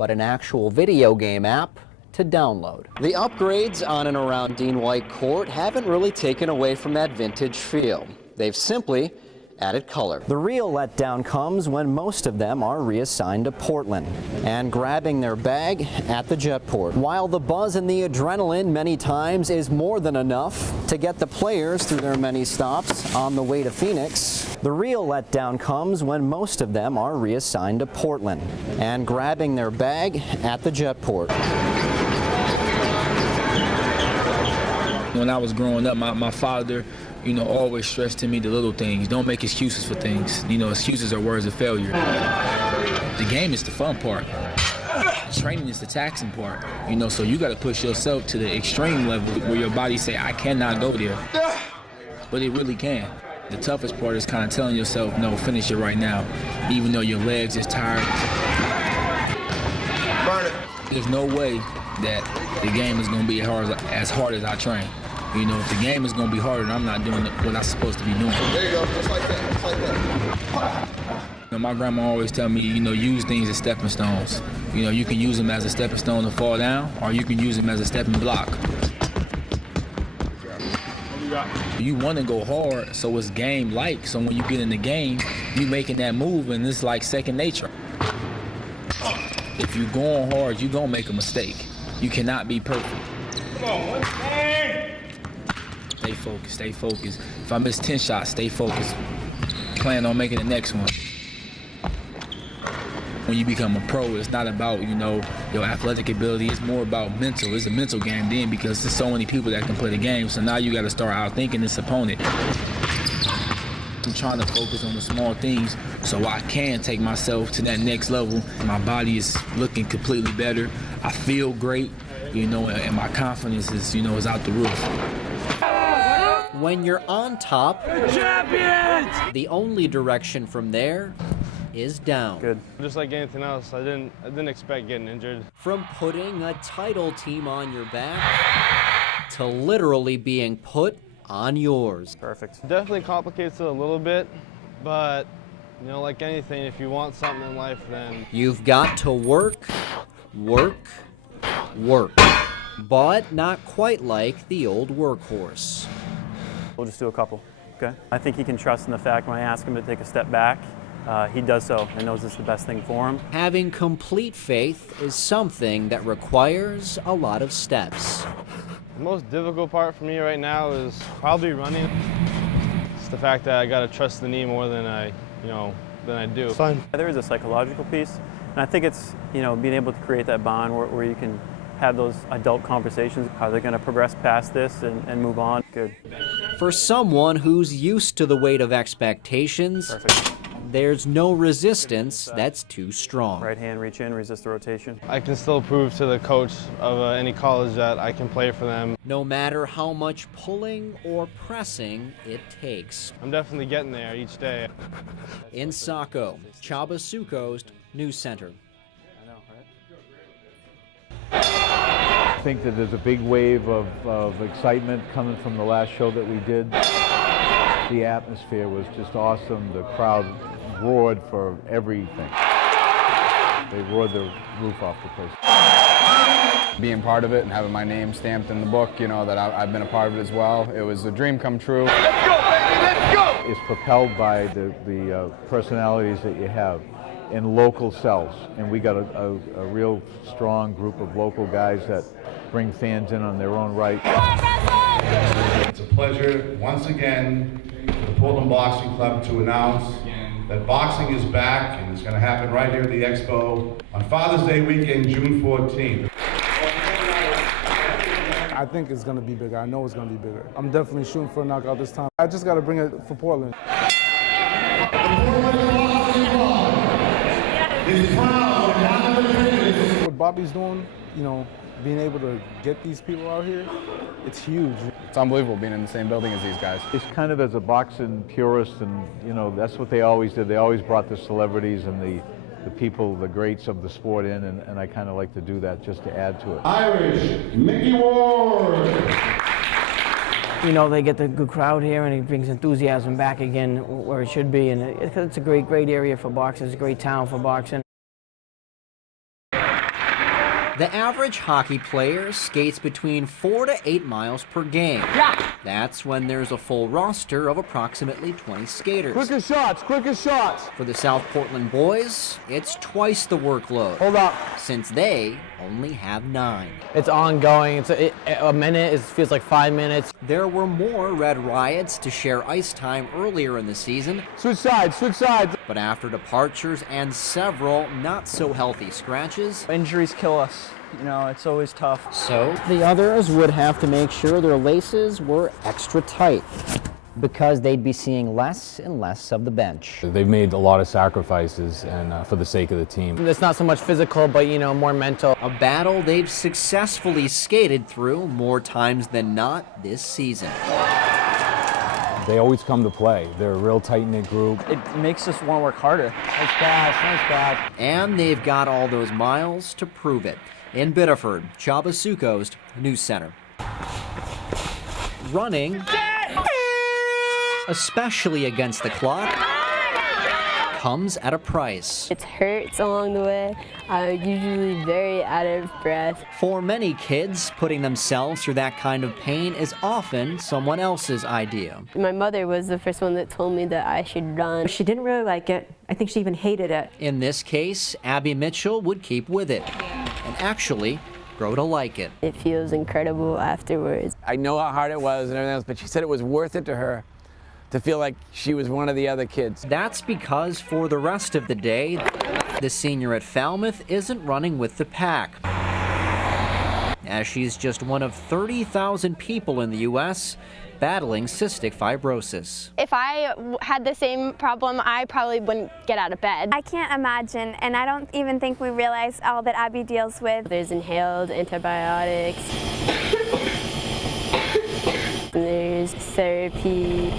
but an actual video game app to download. The upgrades on and around Dean White Court haven't really taken away from that vintage feel. They've simply added color. The real letdown comes when most of them are reassigned to Portland and grabbing their bag at the jetport. While the buzz and the adrenaline many times is more than enough to get the players through their many stops on the way to Phoenix, the real letdown comes when most of them are reassigned to Portland and grabbing their bag at the jetport. When I was growing up, my father, always stressed to me the little things. Don't make excuses for things. Excuses are words of failure. The game is the fun part. Training is the taxing part. So you got to push yourself to the extreme level where your body say, I cannot go there. But it really can. The toughest part is kind of telling yourself, no, finish it right now, even though your legs is tired. Burn it. There's no way that the game is going to be as hard as I train. If the game is going to be harder, I'm not doing what I'm supposed to be doing. There you go, just like that, just like that. My grandma always tell me, use things as stepping stones. You can use them as a stepping stone to fall down, or you can use them as a stepping block. You want to go hard, so it's game-like. So when you get in the game, you making that move, and it's like second nature. If you're going hard, you're going to make a mistake. You cannot be perfect. Come on, what's game? Stay focused, stay focused. If I miss 10 shots, stay focused. Plan on making the next one. When you become a pro, it's not about, your athletic ability. It's more about mental. It's a mental game then because there's so many people that can play the game. So now you got to start outthinking this opponent. I'm trying to focus on the small things so I can take myself to that next level. My body is looking completely better. I feel great, and my confidence is out the roof. When you're on top, champions! The only direction from there is down. Good. Just like anything else, I didn't expect getting injured. From putting a title team on your back to literally being put on yours. Perfect. Definitely complicates it a little bit, but like anything, if you want something in life, then you've got to work, work, work, but not quite like the old workhorse. We'll just do a couple, okay? I think he can trust in the fact when I ask him to take a step back, he does so and knows it's the best thing for him. Having complete faith is something that requires a lot of steps. The most difficult part for me right now is probably running. It's the fact that I gotta trust the knee more than I do. Fine. There is a psychological piece, and I think it's, being able to create that bond where you can have those adult conversations, how they're gonna progress past this and move on. Good. For someone who's used to the weight of expectations, perfect. There's no resistance that's too strong. Right hand, reach in, resist the rotation. I can still prove to the coach of any college that I can play for them. No matter how much pulling or pressing it takes. I'm definitely getting there each day. In Saco, Csaba Sukosd, News Center. I think that there's a big wave of excitement coming from the last show that we did. The atmosphere was just awesome. The crowd roared for everything. They roared the roof off the place. Being part of it and having my name stamped in the book, that I've been a part of it as well. It was a dream come true. Let's go, baby, let's go! It's propelled by the personalities that you have in local cells. And we got a real strong group of local guys that bring fans in on their own right. It's a pleasure, once again, for the Portland Boxing Club to announce that boxing is back, and it's going to happen right here at the Expo on Father's Day weekend, June 14th. I think it's going to be bigger. I know it's going to be bigger. I'm definitely shooting for a knockout this time. I just got to bring it for Portland. What Bobby's doing, being able to get these people out here, it's huge. It's unbelievable being in the same building as these guys. It's kind of as a boxing purist, and that's what they always did. They always brought the celebrities and the people, the greats of the sport in, and I kind of like to do that just to add to it. Irish, Mickey Ward. They get the good crowd here, and it brings enthusiasm back again where it should be, and it's a great area for boxing. It's a great town for boxing. The average hockey player skates between 4 to 8 miles per game. That's when there's a full roster of approximately 20 skaters. Quicker shots, quicker shots. For the South Portland boys, it's twice the workload. Hold up. Since they only have 9. It's ongoing. It's a minute. It feels like 5 minutes. There were more Red Riots to share ice time earlier in the season. Switch sides, switch sides. But after departures and several not-so-healthy scratches, injuries kill us. You know, it's always tough. So the others would have to make sure their laces were extra tight, because they'd be seeing less and less of the bench. They've made a lot of sacrifices and for the sake of the team. It's not so much physical, but, more mental. A battle they've successfully skated through more times than not this season. They always come to play. They're a real tight-knit group. It makes us want to work harder. Nice pass. And they've got all those miles to prove it. In Biddeford, Csaba Sukosd, News Center. Running, especially against the clock, comes at a price. It hurts along the way. I'm usually very out of breath. For many kids, putting themselves through that kind of pain is often someone else's idea. My mother was the first one that told me that I should run. She didn't really like it. I think she even hated it. In this case, Abby Mitchell would keep with it, and actually grow to like it. It feels incredible afterwards. I know how hard it was and everything else, but she said it was worth it to her to feel like she was one of the other kids. That's because for the rest of the day, the senior at Falmouth isn't running with the pack, as she's just one of 30,000 people in the U.S. battling cystic fibrosis. If I had the same problem, I probably wouldn't get out of bed. I can't imagine, and I don't even think we realize all that Abby deals with. There's inhaled antibiotics. There's therapy.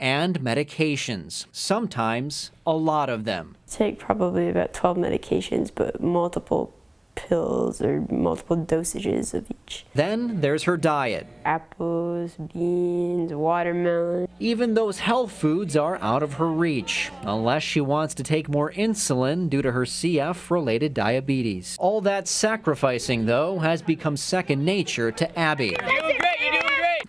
And medications, sometimes a lot of them. I take probably about 12 medications, but multiple pills or multiple dosages of each. Then there's her diet. Apples, beans, watermelon. Even those health foods are out of her reach, unless she wants to take more insulin due to her CF-related diabetes. All that sacrificing, though, has become second nature to Abby,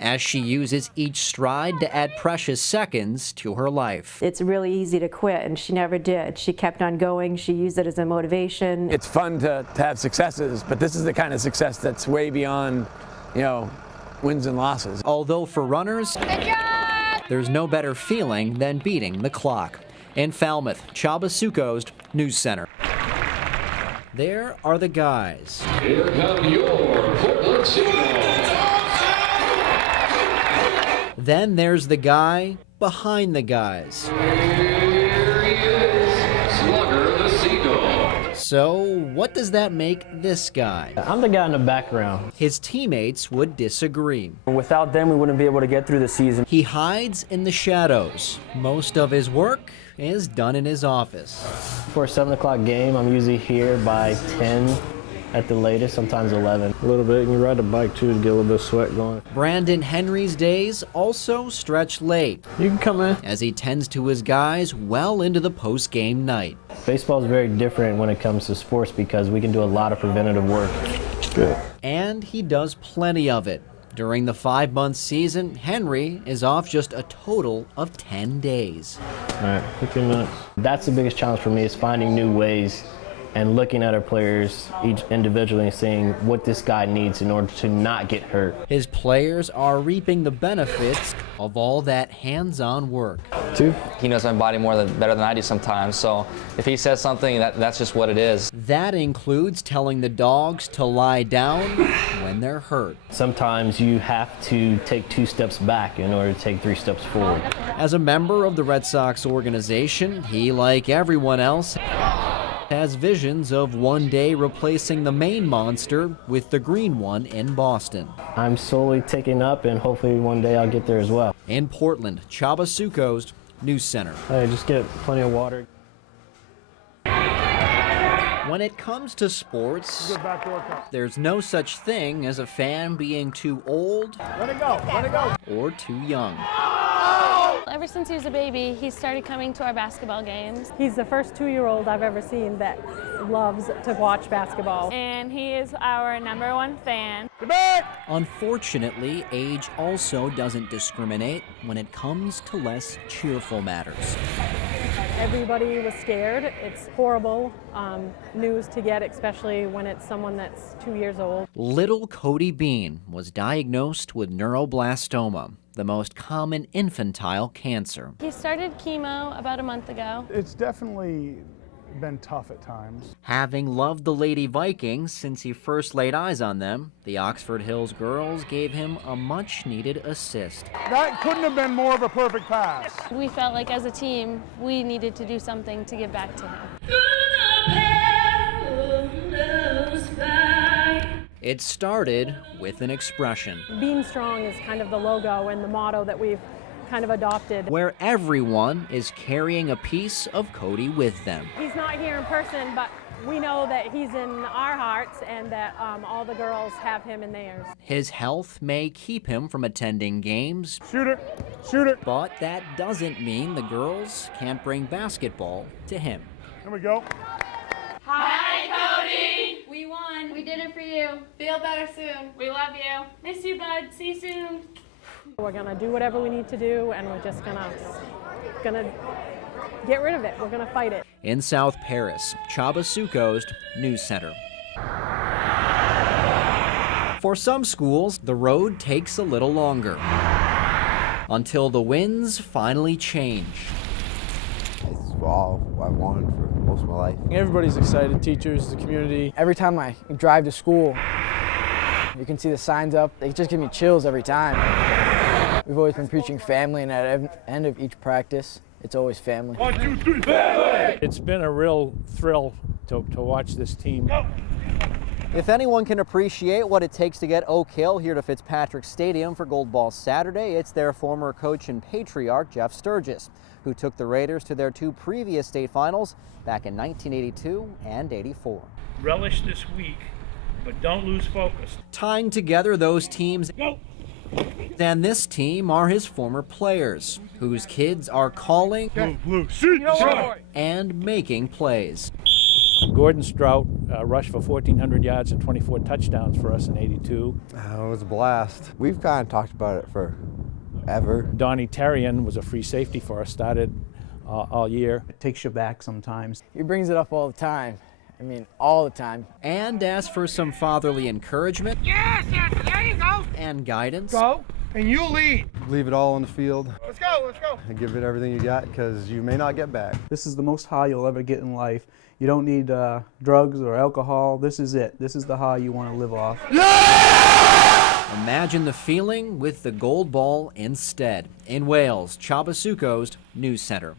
as she uses each stride to add precious seconds to her life. It's really easy to quit, and she never did. She kept on going. She used it as a motivation. It's fun to have successes, but this is the kind of success that's way beyond, wins and losses. Although for runners, there's no better feeling than beating the clock. In Falmouth, Csaba Sukosd, News Center. There are the guys. Here come your Portland Seagulls. Then there's the guy behind the guys. Here he is, Slugger the Seagull. So, what does that make this guy? I'm the guy in the background. His teammates would disagree. Without them, we wouldn't be able to get through the season. He hides in the shadows. Most of his work is done in his office. For a 7 o'clock game, I'm usually here by 10. At the latest, sometimes 11. A little bit, and you ride the bike too to get a little bit of sweat going. Brandon Henry's days also stretch late. You can come in. As he tends to his guys well into the post-game night. Baseball is very different when it comes to sports because we can do a lot of preventative work. Good. And he does plenty of it. During the 5-month season, Henry is off just a total of 10 days. All right, 15 minutes. That's the biggest challenge for me, is finding new ways and looking at our players each individually and seeing what this guy needs in order to not get hurt. His players are reaping the benefits of all that hands-on work. He knows my body better than I do sometimes, so if he says something, that's just what it is. That includes telling the dogs to lie down when they're hurt. Sometimes you have to take 2 steps back in order to take 3 steps forward. As a member of the Red Sox organization, he, like everyone else, has visions of one day replacing the main monster with the green one in Boston. I'm slowly taking up, and hopefully one day I'll get there as well. In Portland, Csaba Sukosd, News Center. Hey, just get plenty of water. When it comes to sports, there's no such thing as a fan being too old or too young. Ever since he was a baby, he started coming to our basketball games. He's the first 2-year-old I've ever seen that loves to watch basketball. And he is our #1 fan. Unfortunately, age also doesn't discriminate when it comes to less cheerful matters. Everybody was scared. It's horrible news to get, especially when it's someone that's 2 years old. Little Cody Bean was diagnosed with neuroblastoma, the most common infantile cancer. He started chemo about a month ago. It's definitely been tough at times. Having loved the Lady Vikings since he first laid eyes on them, the Oxford Hills girls gave him a much-needed assist. That couldn't have been more of a perfect pass. We felt like as a team, we needed to do something to give back to him. It started with an expression. Being strong is kind of the logo and the motto that we've kind of adopted. Where everyone is carrying a piece of Cody with them. He's not here in person, but we know that he's in our hearts and that all the girls have him in theirs. His health may keep him from attending games. Shoot it! Shoot it! But that doesn't mean the girls can't bring basketball to him. Here we go. Hi, Cody! We won. We did it for you. Feel better soon. We love you. Miss you, bud. See you soon. We're gonna do whatever we need to do, and we're just gonna get rid of it. We're gonna fight it. In South Paris, Csaba Sukosd, News Center. For some schools, the road takes a little longer until the winds finally change. It's all I've wanted for most of my life. Everybody's excited, teachers, the community. Every time I drive to school, you can see the signs up. They just give me chills every time. We've always been preaching family, and at the end of each practice, it's always family. 1, 2, 3, family! It's been a real thrill to watch this team. If anyone can appreciate what it takes to get Oak Hill here to Fitzpatrick Stadium for Gold Ball Saturday, it's their former coach and patriarch, Jeff Sturgis, who took the Raiders to their 2 previous state finals back in 1982 and '84. Relish this week, but don't lose focus. Tying together those teams and this team are his former players, whose kids are calling and making plays. Gordon Strout rushed for 1,400 yards and 24 touchdowns for us in '82. It was a blast. We've kind of talked about it forever. Donnie Terrian was a free safety for us, started all year. It takes you back sometimes. He brings it up all the time. I mean, all the time. And as for some fatherly encouragement there you go. and guidance, Go, and you lead. Leave it all on the field Let's go. and give it everything you got because you may not get back. This is the most high you'll ever get in life. You don't need drugs or alcohol. This is it. This is the high you want to live off. Imagine the feeling with the gold ball instead. In Wales, Csaba Sukosd, News Center.